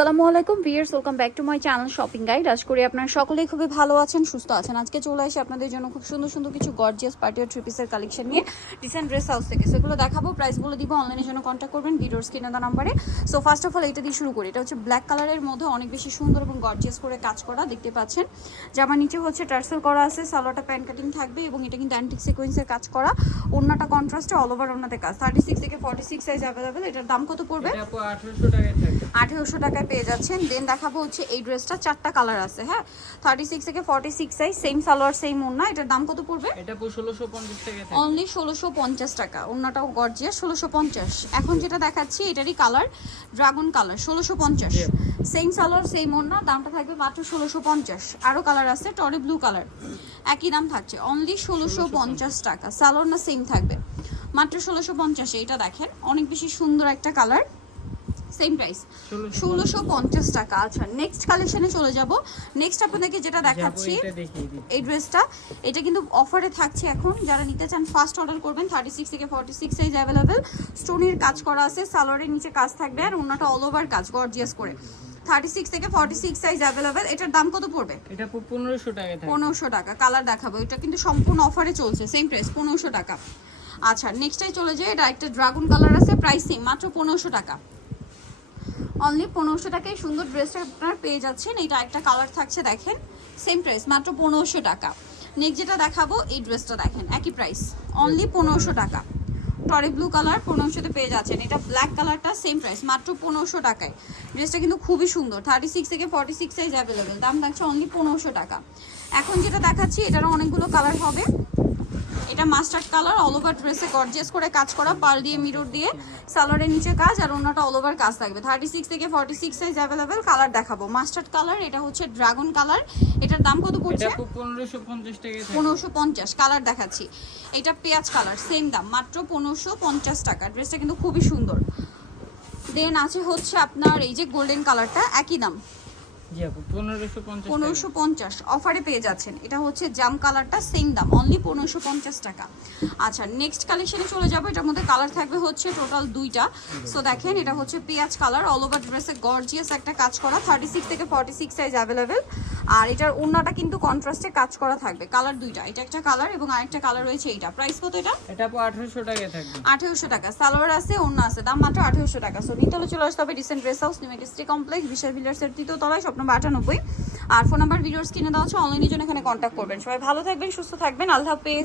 আসসালামু আলাইকুম viewers welcome back to my channel shopping guide. আজ করি আপনারা সকলেই খুবই ভালো আছেন সুস্থ আছেন। আজকে চলে আসি আপনাদের জন্য খুব সুন্দর সুন্দর কিছু গর্জিয়াস পার্টি আর থ্রি পিসের কালেকশন নিয়ে রিসেন্ট ড্রেস হাউস থেকে। সেগুলো দেখাবো প্রাইসগুলো দিব অনলাইনের জন্য কন্ট্যাক্ট করবেন ভিডিওর স্ক্রিনে দেওয়া নাম্বারে সো ফার্স্ট অফ অল এটা দিয়ে শুরু করি। এটা হচ্ছে ব্ল্যাক কালারের মধ্যে অনেক বেশি সুন্দর এবং গর্জিয়াস করে কাজ করা দেখতে পাচ্ছেন। জামার নিচে হচ্ছে টার্সেল করা আছে সালোয়ারটা প্যান্ট কাটিং থাকবে এবং এটা কিন্তু অ্যান্টিক সিকোয়েন্সের কাজ করা। ওড়নাটা কন্ট্রাস্টে অল ওভার ওড়নাতে কাজ। থার্টি সিক্স থেকে ফর্টি সিক্স সাইজ অ্যাভেলেবেল এটার দাম কত পড়বে? এটা আপু 1800 টাকায় আঠেরোশো টাকায় পেয়ে যাচ্ছেন। দেন দেখাবো হচ্ছে এই ড্রেসটা চারটা কালার আছে হ্যাঁ? থার্টি সিক্স থেকে forty six size same salwar same ওড়না। এটার দাম কত পড়বে? এটা 1650 টাকায় অনলি ষোলোশো পঞ্চাশ টাকা। ওড়নাটাও গর্জিয়া ষোলোশো পঞ্চাশ। এখন যেটা দেখাচ্ছি এটারই কালার ড্রাগন কালার ষোলোশো পঞ্চাশ। সেম সালোয়ার সেম ওড়না দামটা থাকবে মাত্র ষোলোশো পঞ্চাশ। আরও কালার আছে টরি ব্লু কালার একই দাম থাকছে অনলি ষোলোশো পঞ্চাশ টাকা। সালোয়ার না সেম থাকবে। মাত্র ষোলোশো পঞ্চাশে এটা দেখেন অনেক বেশি সুন্দর একটা কালার সেম প্রাইস ষোলোশো পঞ্চাশ। টাকা। আচ্ছা নেক্সট কালেকশনে চলে যাব। নেক্সট আপনাদেরকে যেটা দেখাচ্ছি এই ড্রেসটা এটা কিন্তু অফারে থাকছে এখন। যারা নিতে চান ফার্স্ট অর্ডার করবেন থার্টি সিক্স থেকে ফর্টি সিক্স সাইজ অ্যাভেলেবেল স্টোনের কাজ করা আছে সালোয়ারের নিচে কাজ থাকবে আর অন্যটা অল ওভার কাজ গর্জিয়াস করে। থার্টি সিক্স থেকে ফর্টি সিক্স সাইজ অ্যাভেলেবেল এটার দাম কত পড়বে? এটা 1500 টাকা কালার দেখাবো। এটা কিন্তু সম্পূর্ণ অফারে চলছে সেম প্রাইস পনেরোশো টাকা। আচ্ছা নেক্সটটাই চলে যায় এটা একটা ড্রাগন কালার আছে প্রাইস সেম মাত্র পনেরোশো টাকা। অনলি পনেরোশো টাকায় সুন্দর ড্রেসটা আপনার পেয়ে যাচ্ছেন। এটা একটা কালার থাকছে, দেখেন সেম প্রাইস মাত্র পনেরোশো টাকা নেক্সট যেটা দেখাবো, এই ড্রেসটা দেখেন, একই প্রাইস অনলি পনেরোশো টাকা টরি ব্লু কালার পনেরোশোতে পেয়ে যাচ্ছেন। এটা ব্ল্যাক কালারটা সেম প্রাইস মাত্র পনেরোশো টাকায় ড্রেসটা কিন্তু খুবই সুন্দর থার্টি সিক্স থেকে ফর্টি সিক্স সাইজ অ্যাভেলেবেল দাম থাকছে অনলি পনেরোশো টাকা এখন যেটা দেখাচ্ছি, এটারও অনেকগুলো কালার হবে। এটা মাস্টার্ড কালার অল ওভার ড্রেসে গর্জিয়াস করে কাজ করা পাল দিয়ে মিরর দিয়ে সালোয়ারের নিচে কাজ আর অন্যটা অল ওভার কাজ থাকবে। থার্টি সিক্স থেকে forty six size available colour দেখাবো। মাস্টার্ড কালার এটা হচ্ছে ড্রাগন কালার এটার দাম কত পড়ছে? আপু 1550 পনেরোশো পঞ্চাশ কালার দেখাচ্ছি। এটা পেঁয়াজ কালার সেম দাম মাত্র পনেরোশো পঞ্চাশ টাকা। ড্রেসটা কিন্তু খুবই সুন্দর। দেন আছে হচ্ছে আপনার এই যে গোল্ডেন কালারটা একই দাম। জি আপু 1550 পনেরোশো পঞ্চাশ অফারে পেয়ে যাচ্ছেন। এটা হচ্ছে জাম কালারটা সেম দাম অনলি পনেরোশো পঞ্চাশ টাকা। আচ্ছা নেক্সট কালেকশনে চলে যাব। এটার মধ্যে কালার থাকবে হচ্ছে টোটাল দুইটা। সো দেখেন, এটা হচ্ছে পেঁয়াজ কালার অল ওভার ড্রেসে গর্জিয়াস একটা কাজ করা থার্টি সিক্স থেকে ফর্টি সিক্স সাইজ অ্যাভেলেবেল আর এটার ওড়নাটা কিন্তু কন্ট্রাস্টে কাজ করা থাকবে। কালার দুইটা এটা একটা কালার এবং আরেকটা কালার রয়েছে এইটা। প্রাইস কত এটা? এটা আপু 1800 টাকা থাকবে। আঠেরোশো টাকা। সালোয়ার আছে ওড়না আছে দাম মাত্র আঠেরোশো টাকা। সো নিতে হলে চলে আসতে হবে recent dress house new complex বিশাল ভিলার্সের তৃতীয় তলায় স্বপ্ন আটানব্বই। আর ফোন নাম্বার ভিডিওস কিনে দেওয়া হচ্ছে অনলাইনের জন্য এখানে কন্ট্যাক্ট করবেন। সবাই ভালো থাকবেন সুস্থ থাকবেন আল্লাহ হাফেজ।